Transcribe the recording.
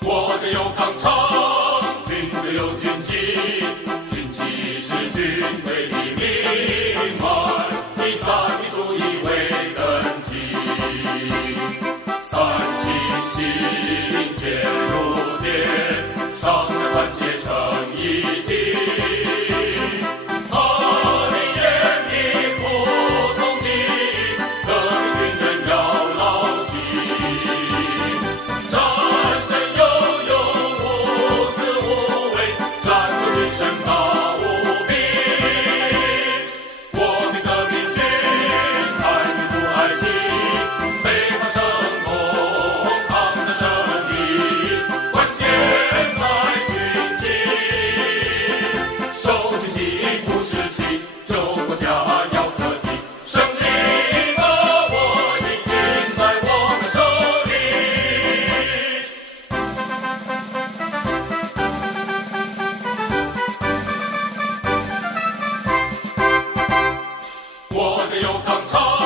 国家有纲常，军队有军纪，军纪是军队的命脉，以三民主义为根基。三星星结如铁，上下团结成一体。他的严明服从的，革命军人要牢记。战争有勇无私无畏，战斗精神大无比。我们革命军爱民不爱己，北方成功，抗战胜利，关键在军纪。守军纪不失纪，救国家要得地，胜利把握一定在我们手里。国家有纲常。